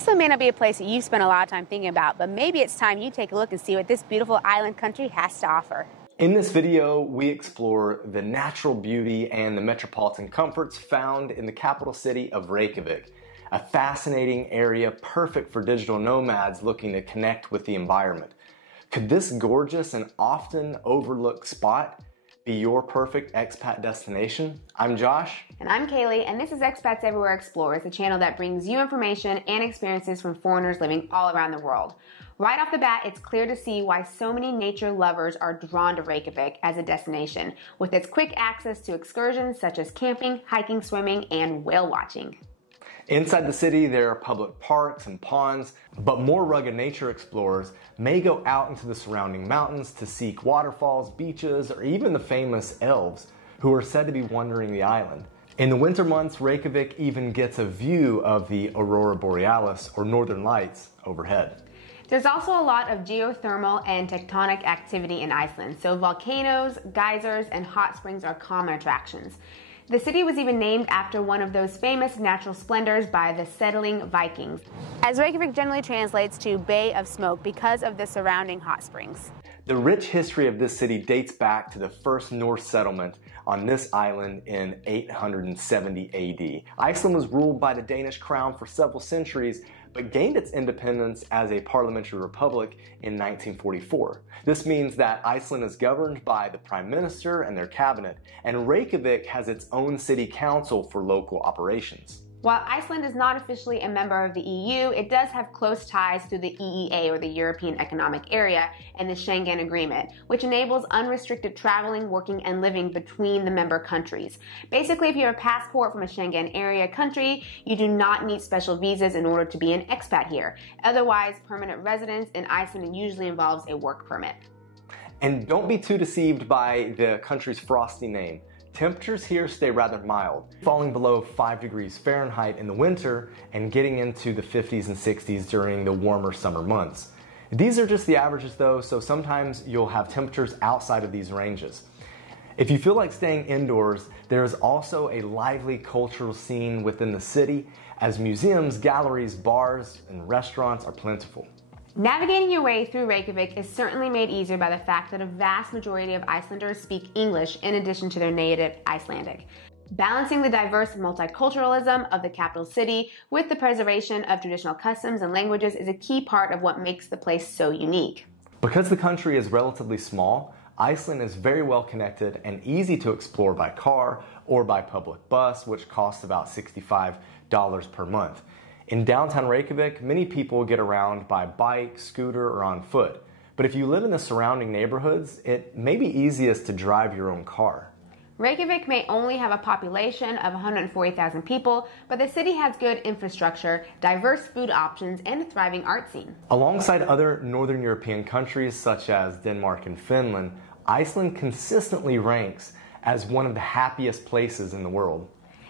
Iceland may not be a place that you've spent a lot of time thinking about, but maybe it's time you take a look and see what this beautiful island country has to offer. In this video, we explore the natural beauty and the metropolitan comforts found in the capital city of Reykjavik, a fascinating area perfect for digital nomads looking to connect with the environment. Could this gorgeous and often overlooked spot be your perfect expat destination? I'm Josh. And I'm Kalie, and this is Expats Everywhere Explorers, the channel that brings you information and experiences from foreigners living all around the world. Right off the bat, it's clear to see why so many nature lovers are drawn to Reykjavik as a destination, with its quick access to excursions such as camping, hiking, swimming, and whale watching. Inside the city, there are public parks and ponds, but more rugged nature explorers may go out into the surrounding mountains to seek waterfalls, beaches, or even the famous elves, who are said to be wandering the island. In the winter months, Reykjavik even gets a view of the aurora borealis, or northern lights, overhead. There's also a lot of geothermal and tectonic activity in Iceland, so volcanoes, geysers, and hot springs are common attractions. The city was even named after one of those famous natural splendors by the settling Vikings, as Reykjavik generally translates to Bay of Smoke because of the surrounding hot springs. The rich history of this city dates back to the first Norse settlement on this island in 870 AD. Iceland was ruled by the Danish crown for several centuries, but gained its independence as a parliamentary republic in 1944. This means that Iceland is governed by the Prime Minister and their cabinet, and Reykjavik has its own city council for local operations. While Iceland is not officially a member of the EU, it does have close ties through the EEA, or the European Economic Area, and the Schengen Agreement, which enables unrestricted traveling, working, and living between the member countries. Basically, if you have a passport from a Schengen area country, you do not need special visas in order to be an expat here. Otherwise, permanent residence in Iceland usually involves a work permit. And don't be too deceived by the country's frosty name. Temperatures here stay rather mild, falling below 5 degrees Fahrenheit in the winter and getting into the 50s and 60s during the warmer summer months. These are just the averages though, so sometimes you'll have temperatures outside of these ranges. If you feel like staying indoors, there is also a lively cultural scene within the city, as museums, galleries, bars, and restaurants are plentiful. Navigating your way through Reykjavik is certainly made easier by the fact that a vast majority of Icelanders speak English in addition to their native Icelandic. Balancing the diverse multiculturalism of the capital city with the preservation of traditional customs and languages is a key part of what makes the place so unique. Because the country is relatively small, Iceland is very well connected and easy to explore by car or by public bus, which costs about $65 per month. In downtown Reykjavik, many people get around by bike, scooter, or on foot. But if you live in the surrounding neighborhoods, it may be easiest to drive your own car. Reykjavik may only have a population of 140,000 people, but the city has good infrastructure, diverse food options, and a thriving art scene. Alongside other Northern European countries such as Denmark and Finland, Iceland consistently ranks as one of the happiest places in the world.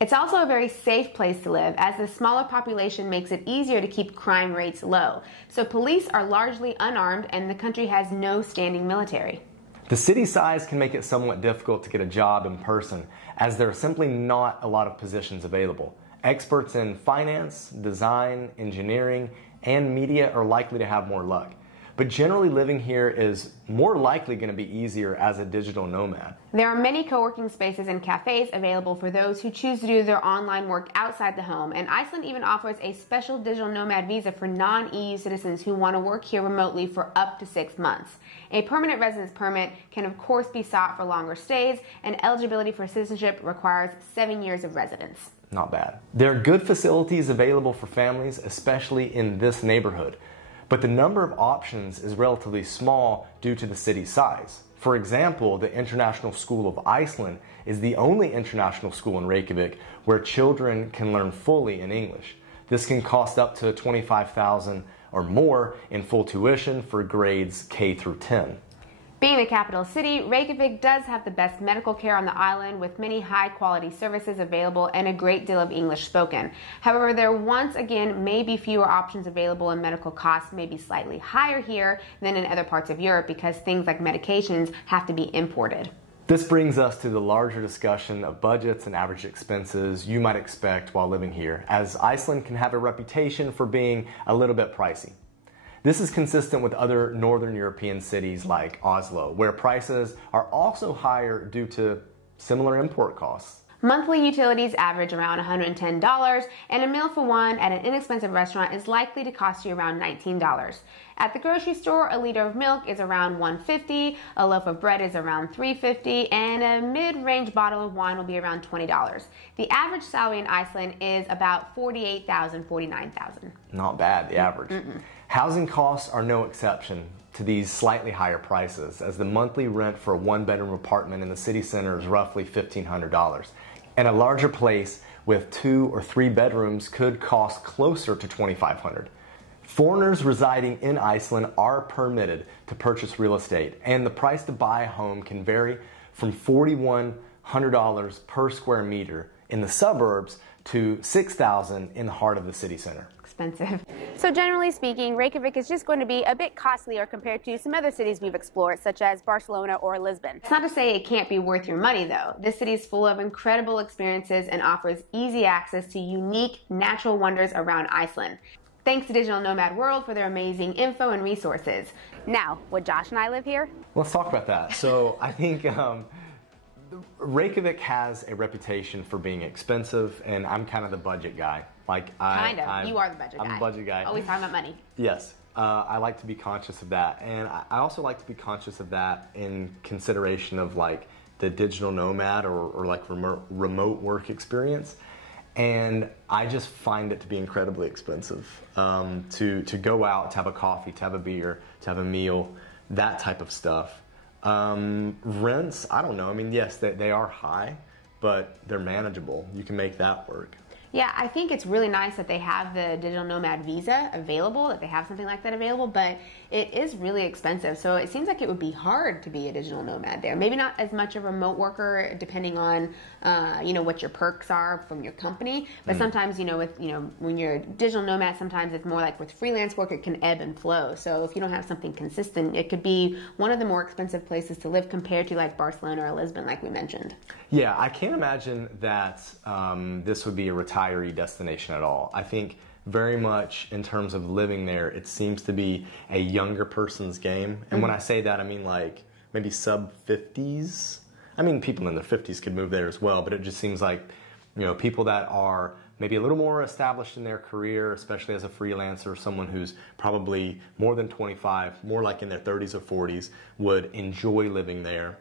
It's also a very safe place to live, as the smaller population makes it easier to keep crime rates low. So police are largely unarmed and the country has no standing military. The city size can make it somewhat difficult to get a job in person, as there are simply not a lot of positions available. Experts in finance, design, engineering, and media are likely to have more luck. But generally living here is more likely going to be easier as a digital nomad. There are many co-working spaces and cafes available for those who choose to do their online work outside the home, and Iceland even offers a special digital nomad visa for non-EU citizens who want to work here remotely for up to 6 months. A permanent residence permit can of course be sought for longer stays, and eligibility for citizenship requires 7 years of residence. Not bad. There are good facilities available for families, especially in this neighborhood. But the number of options is relatively small due to the city's size. For example, the International School of Iceland is the only international school in Reykjavik where children can learn fully in English. This can cost up to $25,000 or more in full tuition for grades K through 10. Being the capital city, Reykjavik does have the best medical care on the island, with many high-quality services available and a great deal of English spoken. However, there once again may be fewer options available, and medical costs may be slightly higher here than in other parts of Europe because things like medications have to be imported. This brings us to the larger discussion of budgets and average expenses you might expect while living here, as Iceland can have a reputation for being a little bit pricey. This is consistent with other Northern European cities like Oslo, where prices are also higher due to similar import costs. Monthly utilities average around $110, and a meal for one at an inexpensive restaurant is likely to cost you around $19. At the grocery store, a liter of milk is around $1.50, a loaf of bread is around $3.50, and a mid-range bottle of wine will be around $20. The average salary in Iceland is about $48,000, $49,000. Not bad, the average. Housing costs are no exception to these slightly higher prices, as the monthly rent for a one-bedroom apartment in the city center is roughly $1,500. And a larger place with 2 or 3 bedrooms could cost closer to $2,500. Foreigners residing in Iceland are permitted to purchase real estate, and the price to buy a home can vary from $4,100 per square meter in the suburbs to $6,000 in the heart of the city center. Expensive. So generally speaking, Reykjavik is just going to be a bit costlier compared to some other cities we've explored, such as Barcelona or Lisbon. It's not to say it can't be worth your money, though. This city is full of incredible experiences and offers easy access to unique natural wonders around Iceland. Thanks to Digital Nomad World for their amazing info and resources. Now, would Josh and I live here? Let's talk about that. So I think Reykjavik has a reputation for being expensive, and I'm kind of the budget guy. You are the budget guy. I'm the budget guy. Always talking about money. Yes. I like to be conscious of that. And I also like to be conscious of that in consideration of like the digital nomad or like remote work experience. And I just find it to be incredibly expensive to go out, to have a coffee, to have a beer, to have a meal, that type of stuff. Rents, I don't know. I mean, yes, they are high, but they're manageable. You can make that work. Yeah, I think it's really nice that they have the digital nomad visa available, that they have something like that available, but it is really expensive. So it seems like it would be hard to be a digital nomad there. Maybe not as much a remote worker, depending on, what your perks are from your company. But sometimes, when you're a digital nomad, sometimes it's more like with freelance work, it can ebb and flow. So if you don't have something consistent, it could be one of the more expensive places to live compared to like Barcelona or Lisbon, like we mentioned. Yeah, I can't imagine that this would be a retiree destination at all. I think very much in terms of living there, it seems to be a younger person's game. And when I say that, I mean like maybe sub-50s. I mean, people in their 50s could move there as well, but it just seems like, people that are maybe a little more established in their career, especially as a freelancer, someone who's probably more than 25, more like in their 30s or 40s, would enjoy living there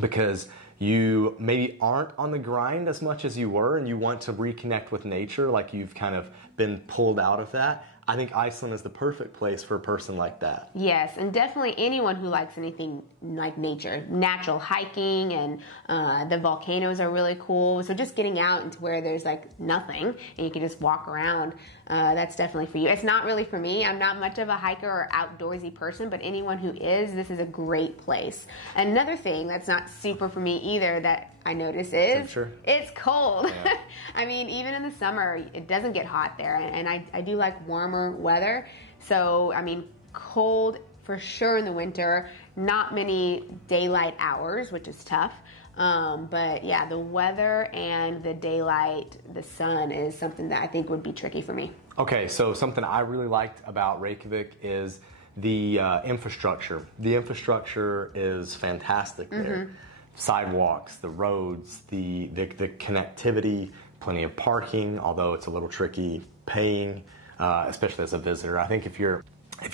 because you maybe aren't on the grind as much as you were and you want to reconnect with nature, like you've kind of been pulled out of that. I think Iceland is the perfect place for a person like that. Yes, and definitely anyone who likes anything like nature. Natural hiking, and the volcanoes are really cool. So just getting out into where there's like nothing and you can just walk around, that's definitely for you. It's not really for me. I'm not much of a hiker or outdoorsy person, but anyone who is, this is a great place. Another thing that's not super for me either that I notice is it's cold. Yeah. I mean, even in the summer, it doesn't get hot there, and I do like warmer weather. So, I mean, cold for sure in the winter, not many daylight hours, which is tough. But yeah, the weather and the daylight, the sun is something that I think would be tricky for me. Okay, so something I really liked about Reykjavik is the infrastructure. The infrastructure is fantastic there. Sidewalks, the roads, the connectivity, plenty of parking, although it's a little tricky paying, especially as a visitor. I think if you're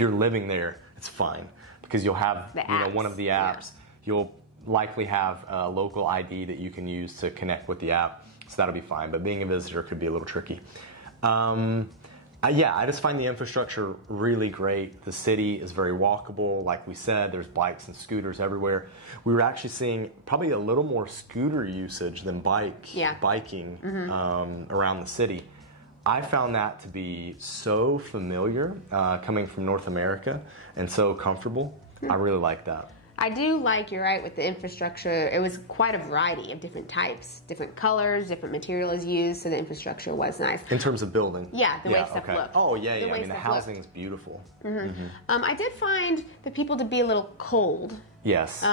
living there, it's fine because you'll have one of the apps. Yeah. You'll likely have a local ID that you can use to connect with the app, so that'll be fine. But being a visitor could be a little tricky. I just find the infrastructure really great. The city is very walkable. Like we said, there's bikes and scooters everywhere. We were actually seeing probably a little more scooter usage than biking around the city. I found that to be so familiar coming from North America and so comfortable. I really like that. I do like, you're right, with the infrastructure, it was quite a variety of different types, different colors, different materials used, so the infrastructure was nice. In terms of building? Yeah, the way stuff looked. Oh, yeah. I mean, the housing is beautiful. I did find the people to be a little cold. Yes.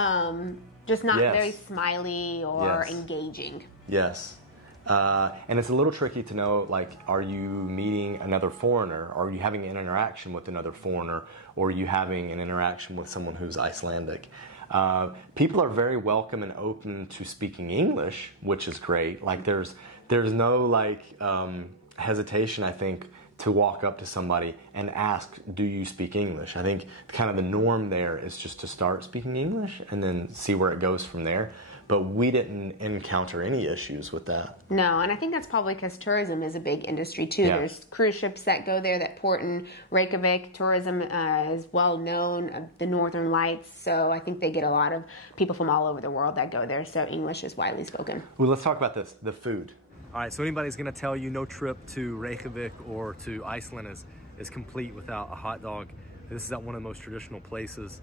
Just not Yes. very smiley or Yes. engaging. Yes. And it's a little tricky to know, like, are you meeting another foreigner? Are you having an interaction with another foreigner? Or are you having an interaction with someone who's Icelandic? People are very welcome and open to speaking English, which is great. Like, there's no, like, hesitation, I think, to walk up to somebody and ask, do you speak English? I think kind of the norm there is just to start speaking English and then see where it goes from there. But we didn't encounter any issues with that. No, and I think that's probably because tourism is a big industry too. Yeah. There's cruise ships that go there that port in Reykjavik. Tourism is well known, the Northern Lights. So I think they get a lot of people from all over the world that go there. So English is widely spoken. Well, let's talk about this, the food. All right, so anybody's gonna tell you no trip to Reykjavik or to Iceland is complete without a hot dog. This is at one of the most traditional places.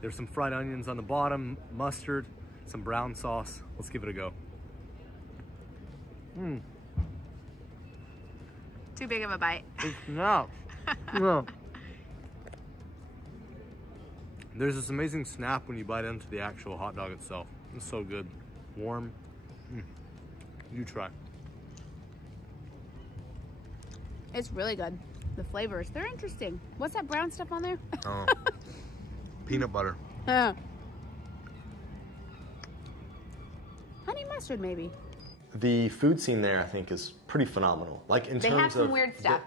There's some fried onions on the bottom, mustard, some brown sauce. Let's give it a go. Too big of a bite. No. No. There's this amazing snap when you bite into the actual hot dog itself. It's so good. Warm. You try. It's really good. The flavors, they're interesting. What's that brown stuff on there? Oh. Peanut butter. Honey mustard, maybe. The food scene there, I think, is pretty phenomenal. Like in They terms have some of weird stuff.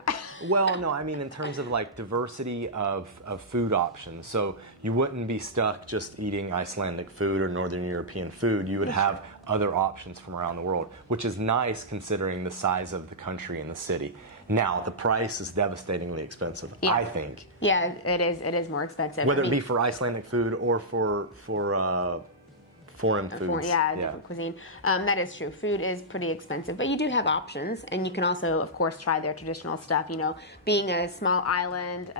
Well, no, I mean in terms of like diversity of food options. So you wouldn't be stuck just eating Icelandic food or Northern European food. You would have other options from around the world, which is nice considering the size of the country and the city. Now, the price is devastatingly expensive, I think. Yeah, it is. It is more expensive. Whether it be for Icelandic food or for foreign foods. Different cuisine. That is true. Food is pretty expensive, but you do have options, and you can also, of course, try their traditional stuff. You know, being a small island,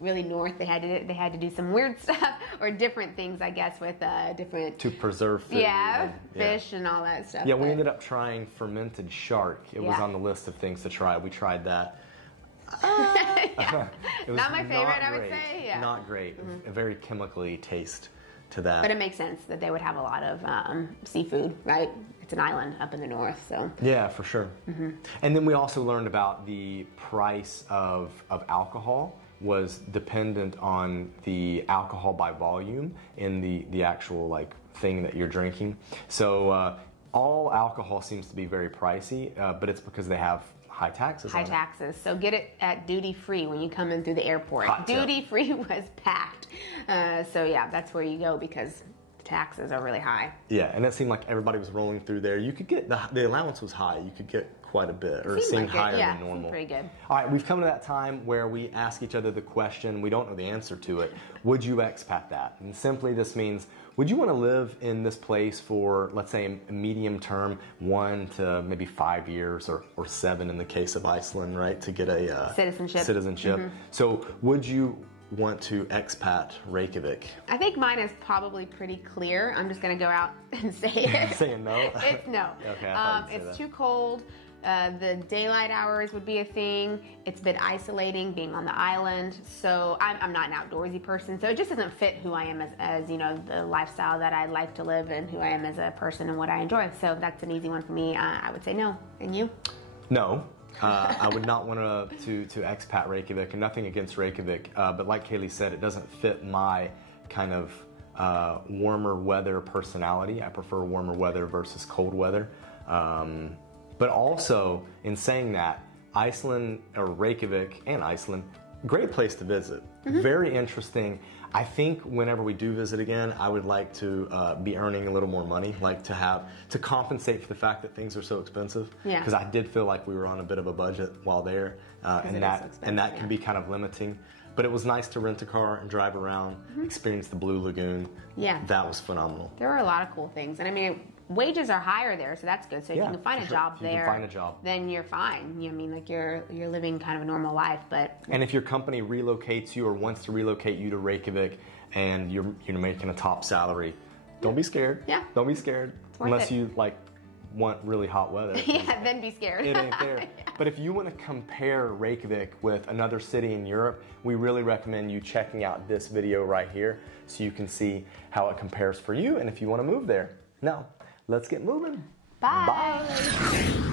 really north, they had to do some weird stuff or different things, I guess, with different to preserve food. Yeah, fish and all that stuff. Yeah, we ended up trying fermented shark. It was on the list of things to try. We tried that. It was not my favorite, not I would great. say. Yeah. Not great. A very chemically taste to that. But it makes sense that they would have a lot of seafood, right? It's an island up in the north, so. Yeah, for sure. And then we also learned about the price of alcohol was dependent on the alcohol by volume in the actual like thing that you're drinking. So all alcohol seems to be very pricey, but it's because they have high taxes. High taxes. So get it at duty free when you come in through the airport. Hot tip. Duty free was packed. So yeah, that's where you go because the taxes are really high. Yeah, and it seemed like everybody was rolling through there. You could get the allowance was high. You could get quite a bit, or it seemed like higher yeah, than normal. Pretty good. All right, we've come to that time where we ask each other the question. We don't know the answer to it. Would you expat that? And simply, this means, would you want to live in this place for, let's say, a medium term, 1 to maybe 5 years, or 7 in the case of Iceland, right, to get a citizenship. So would you want to expat Reykjavik? I think mine is probably pretty clear. I'm just going to go out and say it. Saying no? It's no. Okay, I thought you'd say it's that. too cold. The daylight hours would be a thing. It's a bit isolating being on the island. So I'm not an outdoorsy person. So it just doesn't fit who I am as you know, the lifestyle that I like to live and who I am as a person and what I enjoy. So that's an easy one for me. I would say no. And you? No. I would not want to expat Reykjavik, and nothing against Reykjavik. But like Kalie said, it doesn't fit my kind of warmer weather personality. I prefer warmer weather versus cold weather. But also, in saying that, Iceland, or Reykjavik and Iceland, great place to visit. Very interesting. I think whenever we do visit again, I would like to be earning a little more money, like to compensate for the fact that things are so expensive. Yeah. Because I did feel like we were on a bit of a budget while there, and that can be kind of limiting. But it was nice to rent a car and drive around, experience the Blue Lagoon. Yeah. That was phenomenal. There were a lot of cool things. And I mean, wages are higher there, so that's good. So if you can find a job there, then you're fine. You know, I mean, like you're living kind of a normal life. But and if your company relocates you or wants to relocate you to Reykjavik and you're making a top salary, don't be scared. Yeah. Don't be scared worth unless it. you like want really hot weather. Yeah, then be scared. It ain't there. Yeah. But if you want to compare Reykjavik with another city in Europe, we really recommend you checking out this video right here so you can see how it compares for you and if you want to move there. Now, let's get moving. Bye. Bye.